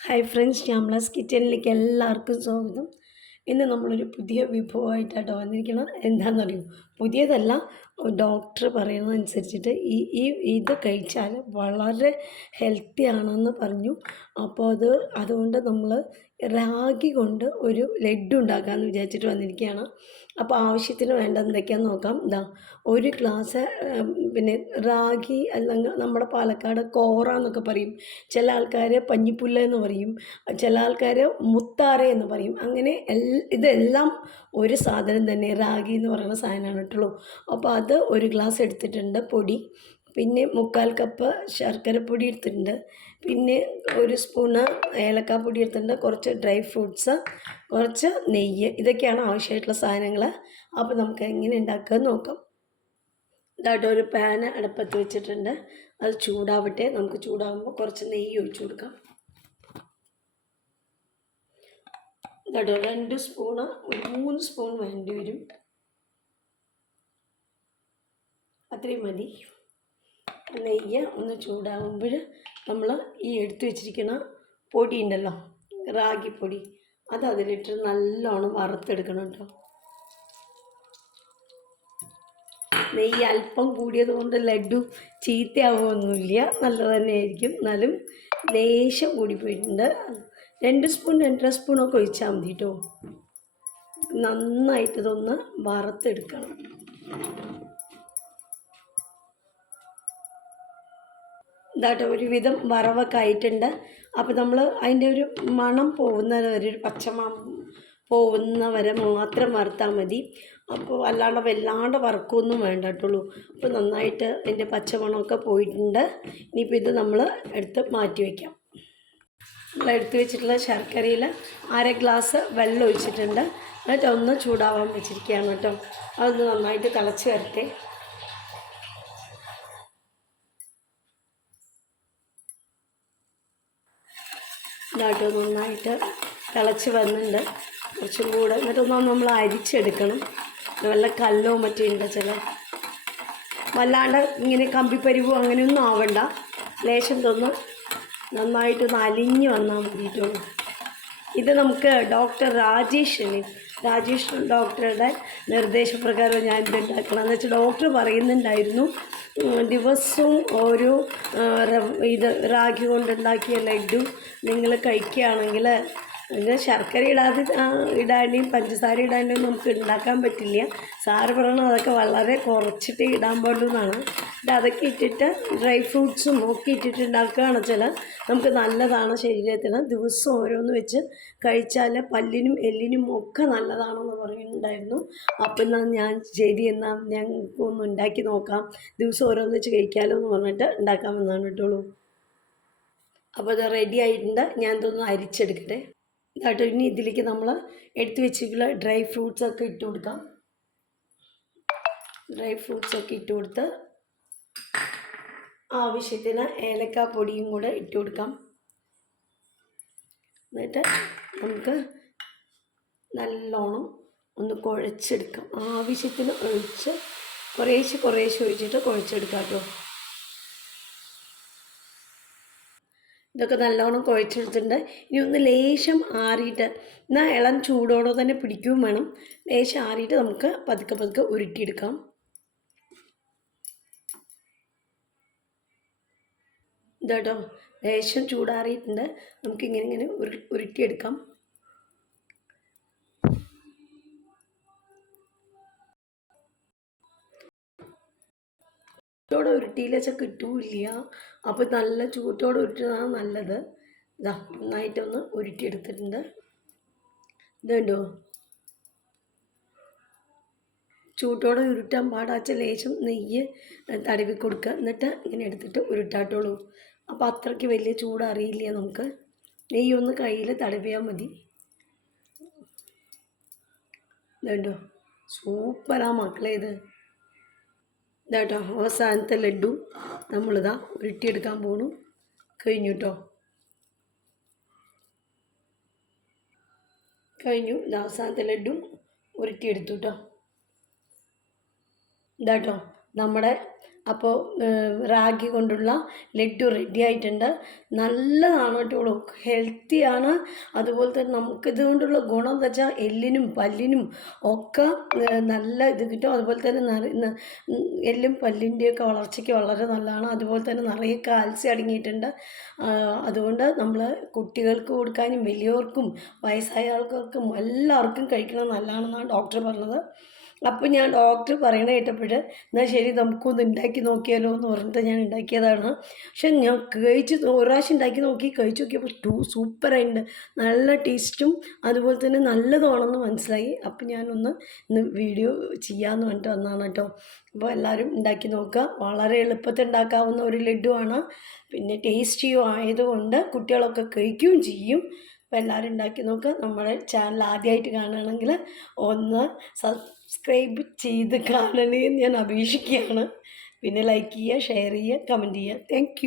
Hi friends ശ്യാംലാസ് കിച്ചണിലേക്ക് എല്ലാവർക്കും സ്വാഗതം. ഇന്ന് നമ്മളൊരു പുതിയ വിഭവമായിട്ടാട്ടോ വന്നിരിക്കുന്നത്. എന്താണെന്നറിയോ? പുതിയതല്ല ഡോക്ടർ പറയുന്നതനുസരിച്ചിട്ട് ഈ ഈ ഇത് കഴിച്ചാൽ വളരെ ഹെൽത്തി ആണെന്ന് പറഞ്ഞു. അപ്പോൾ അത് അതുകൊണ്ട് നമ്മൾ റാഗി കൊണ്ട് ഒരു ലഡ്ഡു ഉണ്ടാക്കാമെന്ന് വിചാരിച്ചിട്ട് വന്നിരിക്കുകയാണ്. അപ്പോൾ ആവശ്യത്തിന് വേണ്ട എന്തൊക്കെയാണെന്ന് നോക്കാം. ഇതാ ഒരു ഗ്ലാസ് പിന്നെ റാഗി അല്ലെങ്കിൽ നമ്മുടെ പാലക്കാട് കോറ എന്നൊക്കെ പറയും. ചില ആൾക്കാർ പഞ്ഞിപ്പുല്ല എന്ന് പറയും. ചില ആൾക്കാർ മുത്താറ എന്ന് പറയും. അങ്ങനെ എൽ ഇതെല്ലാം ഒരു സാധനം തന്നെ റാഗി എന്ന് പറയുന്ന സാധനമാണ്. കേട്ടുള്ളൂ അപ്പോൾ അത് ഒരു ഗ്ലാസ് എടുത്തിട്ടുണ്ട് പൊടി. പിന്നെ മുക്കാൽ കപ്പ് ശർക്കരപ്പൊടി എടുത്തിട്ടുണ്ട്. പിന്നെ ഒരു സ്പൂണ് ഏലക്കാപ്പൊടി എടുത്തിട്ടുണ്ട്. കുറച്ച് ഡ്രൈ ഫ്രൂട്ട്സ് കുറച്ച് നെയ്യ് ഇതൊക്കെയാണ് ആവശ്യമായിട്ടുള്ള സാധനങ്ങൾ. അപ്പോൾ നമുക്ക് എങ്ങനെ ഉണ്ടാക്കുക നോക്കാം. ഇതായിട്ട് ഒരു പാന് അടുപ്പത്ത് വെച്ചിട്ടുണ്ട്. അത് ചൂടാവട്ടെ. നമുക്ക് ചൂടാകുമ്പോൾ കുറച്ച് നെയ്യ് ഒഴിച്ചു കൊടുക്കാം. ഇതായിട്ട് രണ്ട് സ്പൂണ് ഒരു മൂന്ന് സ്പൂൺ വേണ്ടി വരും. അത്രയും മതി. നെയ്യ് ഒന്ന് ചൂടാകുമ്പോൾ നമ്മൾ ഈ എടുത്തു വെച്ചിരിക്കുന്ന പൊടി ഉണ്ടല്ലോ റാഗിപ്പൊടി അത് അതിലിട്ട് നല്ലോണം വറുത്തെടുക്കണം കേട്ടോ. നെയ്യ് അല്പം കൂടിയത് കൊണ്ട് ലഡു ചീത്തയാവുമൊന്നുമില്ല നല്ലത് തന്നെയായിരിക്കും. എന്നാലും ലേശം കൂടി പോയിട്ടുണ്ട്. രണ്ട് സ്പൂൺ രണ്ടര സ്പൂണൊക്കെ ഒഴിച്ചാൽ മതി കേട്ടോ. നന്നായിട്ട് ഇതൊന്ന് വറുത്തെടുക്കണം. ഇതാട്ടോ ഒരുവിധം വറവൊക്കെ ആയിട്ടുണ്ട്. അപ്പോൾ നമ്മൾ അതിന്റെ ഒരു മണം പോകുന്ന വരെ ഒരു പച്ചമാ പോകുന്ന വരെ മാത്രം വറുത്താൽ മതി. അപ്പോൾ അല്ലാണ്ട് വല്ലാണ്ട് വറക്കൊന്നും വേണ്ട കേട്ടുള്ളൂ അപ്പോൾ നന്നായിട്ട് അതിന്റെ പച്ചമണമൊക്കെ പോയിട്ടുണ്ട്. ഇനിയിപ്പോൾ ഇത് നമ്മൾ എടുത്ത് മാറ്റി വയ്ക്കാം നമ്മൾ എടുത്ത് വെച്ചിട്ടുള്ള ശർക്കരയിൽ അര ഗ്ലാസ് വെള്ളം ഒഴിച്ചിട്ടുണ്ട്. എന്നിട്ട് ഒന്ന് ചൂടാവാൻ വെച്ചിരിക്കുകയാണ് കേട്ടോ. അതൊന്ന് നന്നായിട്ട് തിളച്ച് വരട്ടെ. ഇതാട്ടോ നന്നായിട്ട് തിളച്ച് വന്നിട്ടുണ്ട് കുറച്ചും കൂടെ എന്നിട്ടൊന്നും നമ്മൾ അരിച്ചെടുക്കണം. നല്ല കല്ലോ മറ്റേ ഉണ്ട് ചില? വല്ലാണ്ട് ഇങ്ങനെ കമ്പിപ്പരിവോ അങ്ങനെയൊന്നും ആവണ്ട. ലേശം തന്ന് നന്നായിട്ടൊന്ന് അലിഞ്ഞ് വന്നാൽ മതിയിട്ടുള്ളൂ ഇത് നമുക്ക് ഡോക്ടർ രാജേഷിന് രാജേഷ് ഡോക്ടറുടെ നിർദ്ദേശപ്രകാരം ഞാൻ ഇത് ഉണ്ടാക്കണം. എന്ന് വെച്ചാൽ ഡോക്ടർ പറയുന്നുണ്ടായിരുന്നു ദിവസവും ഓരോ ഇത് റാഗി കൊണ്ടുണ്ടാക്കിയ ലഡു നിങ്ങൾ കഴിക്കുകയാണെങ്കിൽ ഇത് ശർക്കര ഇടാതെ ഇടാനും പഞ്ചസാര ഇടാനും നമുക്ക് ഉണ്ടാക്കാൻ പറ്റില്ല. സാറ് പറയണം അതൊക്കെ വളരെ കുറച്ചിട്ട് ഇടാൻ പാടുന്നതാണ് എന്നിട്ട് അതൊക്കെ ഇട്ടിട്ട് ഡ്രൈ ഫ്രൂട്ട്സും ഒക്കെ ഇട്ടിട്ട് ഉണ്ടാക്കുകയാണ് വെച്ചാൽ നമുക്ക് നല്ലതാണ് ശരീരത്തിന്. ദിവസം ഓരോന്ന് വെച്ച് കഴിച്ചാൽ പല്ലിനും എല്ലിനും ഒക്കെ നല്ലതാണെന്ന് പറയുന്നുണ്ടായിരുന്നു. അപ്പം എന്നാൽ ഞാൻ ശരി എന്നാൽ ഞങ്ങൾക്കൊന്ന് ഉണ്ടാക്കി നോക്കാം. ദിവസം ഓരോന്ന് വെച്ച് കഴിക്കാമല്ലോ എന്ന് പറഞ്ഞിട്ട് ഉണ്ടാക്കാമെന്നാണ് കേട്ടോളൂ അപ്പോൾ ഇത് റെഡി ആയിട്ടുണ്ട്. ഞാൻ ഇതൊന്ന് അരിച്ചെടുക്കട്ടെ. ഇതായിട്ട് ഇനി ഇതിലേക്ക് നമ്മൾ എടുത്തു വെച്ചിട്ടുള്ള ഡ്രൈ ഫ്രൂട്ട്സ് ഒക്കെ ഇട്ട് കൊടുക്കാം. ഡ്രൈ ഫ്രൂട്ട്സ് ഒക്കെ ഇട്ട് കൊടുത്ത് ആവശ്യത്തിന് ഏലക്ക പൊടിയും കൂടെ ഇട്ട് കൊടുക്കാം. എന്നിട്ട് നമുക്ക് നല്ലോണം ഒന്ന് കുഴച്ചെടുക്കാം. ആവശ്യത്തിന് ഒഴിച്ച് കുറേശ്ശെ കുറേശ്ശെ ഒഴിച്ചിട്ട് കുഴച്ചെടുക്കാം കേട്ടോ. ഇതൊക്കെ നല്ലോണം കുഴച്ചെടുത്തിട്ടുണ്ട്. ഇനി ഒന്ന് ലേശം ആറിയിട്ട് എന്നാൽ ഇളം ചൂടോടെ തന്നെ പിടിക്കുകയും വേണം. ലേശം ആറിയിട്ട് നമുക്ക് പതുക്കെ പതുക്കെ ഉരുട്ടിയെടുക്കാം. ഇതാട്ടോ ലേശം ചൂടാറിയിട്ടുണ്ട്. നമുക്കിങ്ങനെ ഇങ്ങനെ ഉരു ഉരുട്ടിയെടുക്കാം. ചൂട്ടോടെ ഉരുട്ടിയില്ല? വെച്ചാൽ കിട്ടൂല അപ്പോൾ നല്ല ചൂട്ടോടെ ഉരുട്ടുന്നതാണ് നല്ലത്. ഇതാ നന്നായിട്ടൊന്ന് ഉരുട്ടിയെടുത്തിട്ടുണ്ട്. ഇതുണ്ടോ? ചൂട്ടോടെ ഉരുട്ടാൻ പാടാച്ച ലേശം നെയ്യ് തടവി കൊടുക്കുക. എന്നിട്ട് ഇങ്ങനെ എടുത്തിട്ട് ഉരുട്ടാട്ടോളൂ. അപ്പോൾ അത്രയ്ക്ക് വലിയ ചൂട് അറിയില്ല നമുക്ക് നെയ്യൊന്ന് കയ്യിൽ തടവിയാൽ മതി. ഇതുണ്ടോ? സൂപ്പറാ മക്കളെ ഇത്. ഇതാട്ടോ അവസാനത്തെ ലഡു നമ്മളിതാ ഉരുട്ടിയെടുക്കാൻ പോണു. കഴിഞ്ഞു കേട്ടോ കഴിഞ്ഞു. ഇത് അവസാനത്തെ ലഡു ഉരുട്ടിയെടുത്തു കേട്ടോ ഇതാട്ടോ നമ്മുടെ അപ്പോൾ റാഗി കൊണ്ടുള്ള ലഡ്ഡു റെഡി ആയിട്ടുണ്ട്. നല്ലതാണ് കേട്ടോ ഹെൽത്തിയാണ് അതുപോലെ തന്നെ നമുക്ക് ഇതുകൊണ്ടുള്ള ഗുണം എന്ന് വെച്ചാൽ എല്ലിനും പല്ലിനും ഒക്കെ നല്ല ഇത് കിട്ടും. അതുപോലെ തന്നെ എല്ലും പല്ലിന്റെയൊക്കെ വളർച്ചയ്ക്ക് വളരെ നല്ലതാണ്. അതുപോലെ തന്നെ നിറയെ കാൽസ്യം അടങ്ങിയിട്ടുണ്ട്. അതുകൊണ്ട് നമ്മൾ കുട്ടികൾക്ക് കൊടുക്കാനും വലിയവർക്കും വയസ്സായ ആൾക്കാർക്കും എല്ലാവർക്കും കഴിക്കണം. നല്ലതാണെന്നാണ് ഡോക്ടർ പറഞ്ഞത്. അപ്പോൾ ഞാൻ ഡോക്ടർ പറയണ കേട്ടപ്പോൾ എന്നാൽ ശരി നമുക്കൊന്ന് ഉണ്ടാക്കി നോക്കിയാലോ എന്ന് പറഞ്ഞിട്ട് ഞാൻ ഉണ്ടാക്കിയതാണ് പക്ഷെ ഞാൻ കഴിച്ച് ഒരു പ്രാവശ്യം ഉണ്ടാക്കി നോക്കി കഴിച്ച് നോക്കിയപ്പോൾ ടൂ സൂപ്പറായിട്ടുണ്ട്. നല്ല ടേസ്റ്റും അതുപോലെ തന്നെ നല്ലതാണെന്ന് മനസ്സിലായി. അപ്പോൾ ഞാനൊന്ന് ഇന്ന് വീഡിയോ ചെയ്യാമെന്ന് പറഞ്ഞിട്ട് വന്നതാണ് കേട്ടോ. അപ്പോൾ എല്ലാവരും ഉണ്ടാക്കി നോക്കുക. വളരെ എളുപ്പത്തിൽ ഉണ്ടാക്കാവുന്ന ഒരു ലഡുവാണ് പിന്നെ ടേസ്റ്റിയും ആയതുകൊണ്ട് കുട്ടികളൊക്കെ കഴിക്കുകയും ചെയ്യും. അപ്പോൾ എല്ലാവരും ഉണ്ടാക്കി നോക്കുക നമ്മുടെ ചാനൽ ആദ്യമായിട്ട് കാണുകയാണെങ്കിൽ ഒന്ന് സബ്സ്ക്രൈബ് ചെയ്ത് കാണണേ എന്ന് ഞാൻ അപേക്ഷിക്കുകയാണ്. പിന്നെ ലൈക്ക് ചെയ്യുക ഷെയർ ചെയ്യുക കമന്റ് ചെയ്യുക. താങ്ക്